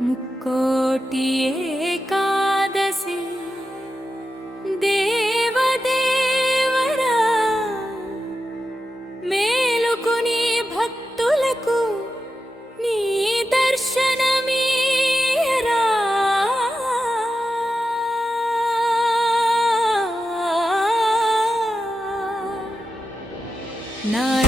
ముక్కోటి ఏకాదశి. దేవదేవరా మేలుకుని భక్తులకు నీ దర్శనమీరా. నారాయణ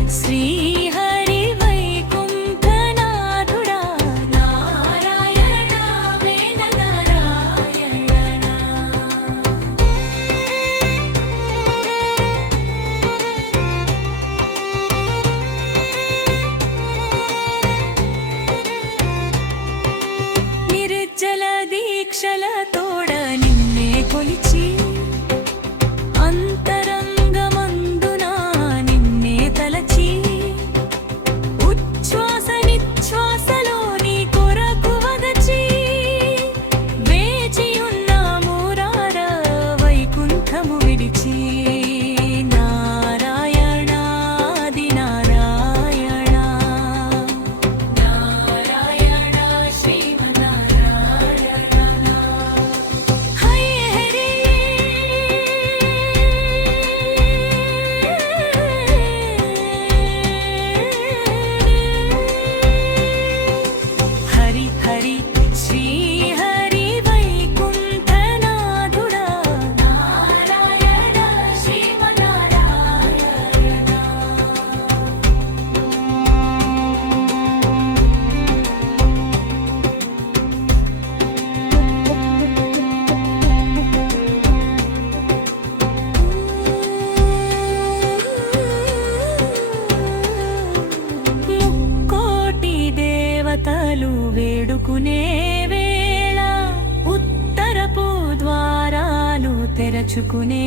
మొరలు వేడుకునే వేళ ఉత్తరపు ద్వారాలు తెరచుకునే